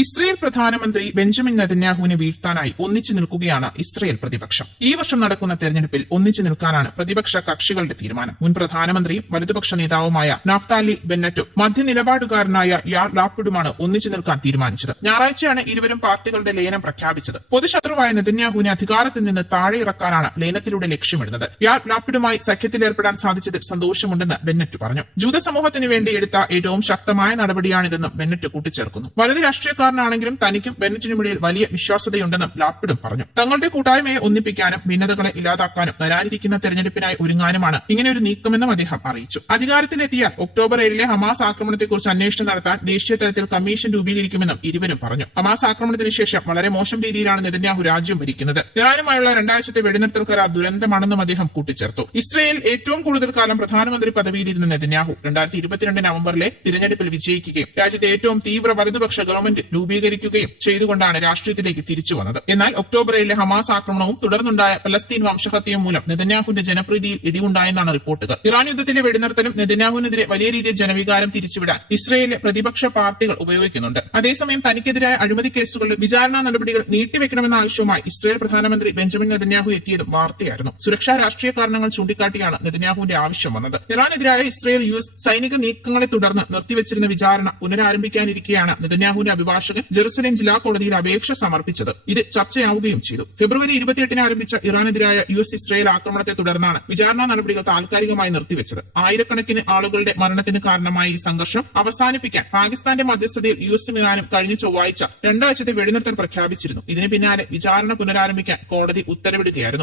Israel പ്രധാനമന്ത്രി Benjamin നെതന്യാഹുവിനെ വീഴ്ത്താനായി ഒന്നിച്ചു നിൽക്കുകയാണ് ഇസ്രയേൽ പ്രതിപക്ഷം. ഈ വർഷം നടക്കുന്ന തെരഞ്ഞെടുപ്പിൽ ഒന്നിച്ചു നിൽക്കാനാണ് പ്രതിപക്ഷ കക്ഷികളുടെ തീരുമാനം. മുൻ പ്രധാനമന്ത്രിയും വലതുപക്ഷ നേതാവുമായ നാഫ്താലി ബെന്നറ്റും മധ്യനിലപാടുകാരനായ യാർ ലാപ്പിഡുമാണ് ഒന്നിച്ചു നിൽക്കാൻ തീരുമാനിച്ചത്. ഞായറാഴ്ചയാണ് ഇരുവരും പാർട്ടികളുടെ ലയനം പ്രഖ്യാപിച്ചത്. പൊതുശത്രുവായ നെതന്യാഹുവിനെ അധികാരത്തിൽ നിന്ന് താഴെ ഇറക്കാനാണ് ലയനത്തിലൂടെ ലക്ഷ്യമിടുന്നത്. യാർ ലാപ്പിഡുമായി സഖ്യത്തിലേർപ്പെടാൻ സാധിച്ചതിൽ സന്തോഷമുണ്ടെന്ന് ബെന്നറ്റ് പറഞ്ഞു. ജൂത സമൂഹത്തിന് വേണ്ടി എടുത്ത ഏറ്റവും ശക്തമായ നടപടിയാണിതെന്നും ബെന്നറ്റ് കൂട്ടിച്ചേർക്കുന്നു. വലതു രാഷ്ട്രീയക്കാരനാണെങ്കിലും തനിക്കും ബെന്നറ്റിനുമിടയിൽ വലിയ വിശ്വാസ്യതയുണ്ടെന്നും ലാപ്പിഡും പറഞ്ഞു. തങ്ങളുടെ കൂട്ടായ്മയെ ഒന്നിപ്പിക്കാനും ഭിന്നതകളെ ഇല്ലാതാക്കാനും വരാനിരിക്കുന്ന തെരഞ്ഞെടുപ്പിനായി ഒരുങ്ങാനുമാണ് ഇങ്ങനെയൊരു നീക്കമെന്നും അദ്ദേഹം അറിയിച്ചു. അധികാരത്തിലെത്തിയാൽ ഒക്ടോബർ 7-ലെ ഹമാസ് ആക്രമണത്തെക്കുറിച്ച് അന്വേഷണം നടത്താൻ ദേശീയ തലത്തിൽ കമ്മീഷൻ രൂപീകരിക്കുമെന്നും ഇരുവരും പറഞ്ഞു. ഹമാസ് ആക്രമണത്തിന് ശേഷം വളരെ മോശം രീതിയിലാണ് നെതന്യാഹു രാജ്യം ഭരിക്കുന്നത്. ഇറാനുമായുള്ള 2 ആഴ്ചത്തെ വെടിനിർത്തൽ കരാർ ദുരന്തമാണെന്നും അദ്ദേഹം കൂട്ടിച്ചേർത്തു. ഇസ്രയേൽ ഏറ്റവും കൂടുതൽ കാലം പ്രധാനമന്ത്രി പദവിയിലിരുന്ന നെതന്യാഹു 2022 നവംബറിലെ തിരഞ്ഞെടുപ്പിൽ വിജയിക്കുകയും രാജ്യത്തെ ഏറ്റവും തീവ്ര വലതുപക്ഷ ഗവൺമെന്റ് രൂപീകരിക്കുകയും ചെയ്തുകൊണ്ടാണ് രാഷ്ട്രീയത്തിലേക്ക് തിരിച്ചു വന്നത്. എന്നാൽ ഒക്ടോബർ 7-ലെ ഹമാസ് ആക്രമണവും തുടർന്നുണ്ടായ പലസ്തീൻ വംശഹത്യയും മൂലം നെതന്യാഹുവിന്റെ ജനപ്രീതിയിൽ ഇടിവുണ്ടായെന്നാണ് റിപ്പോർട്ടുകൾ. ഇറാൻ യുദ്ധത്തിലെ വെടിനിർത്തലും നെതന്യാഹുവിനെതിരെ വലിയ രീതിയിൽ ജനവികാരം തിരിച്ചുവിടാൻ ഇസ്രയേലിലെ പ്രതിപക്ഷ പാർട്ടികൾ ഉപയോഗിക്കുന്നുണ്ട്. അതേസമയം തനിക്കെതിരായ അഴിമതി കേസുകളുടെ വിചാരണാ നടപടികൾ നീട്ടിവെക്കണമെന്ന ആവശ്യവുമായി ഇസ്രയേൽ പ്രധാനമന്ത്രി ബെഞ്ചമിൻ നെതന്യാഹു എത്തിയതും വാർത്തയായിരുന്നു. സുരക്ഷാ രാഷ്ട്രീയ കാരണങ്ങൾ ചൂണ്ടിക്കാട്ടിയാണ് നെതന്യാഹുവിന്റെ ആവശ്യം വന്നത്. ഇറാനെതിരായ ഇസ്രയേൽ US സൈനിക നീക്കങ്ങളെ തുടർന്ന് നിർത്തിവച്ചിരുന്ന വിചാരണ പുനരാരംഭിക്കാനിരിക്കെയാണ് നെതന്യാഹുവിന്റെ അഭിഭാഷകൻ ജെറുസലേം ജില്ലാ കോടതിയിൽ അപേക്ഷ സമർപ്പിച്ചത്. ഇത് ചർച്ചയാവുകയും ചെയ്തു. ഫെബ്രുവരി 28-ന് ആരംഭിച്ച ഇറാനെതിരായ US ഇസ്രയേൽ ആക്രമണത്തെ തുടർന്നാണ് വിചാരണാ നടപടികൾ താൽക്കാലികമായി നിർത്തിവച്ചത്. ആയിരക്കണക്കിന് ആളുകളുടെ മരണത്തിന് കാരണമായ ഈ സംഘർഷം അവസാനിപ്പിക്കാൻ പാകിസ്ഥാന്റെ മധ്യസ്ഥതയിൽ US ഇറാനും കഴിഞ്ഞ ചൊവ്വാഴ്ച 2 ആഴ്ചത്തെ വെടിനിർത്തൽ പ്രഖ്യാപിച്ചിരുന്നു. ഇതിന് പിന്നാലെ വിചാരണ പുനരാരംഭിക്കാൻ കോടതി ഉത്തരവിടുകയായിരുന്നു.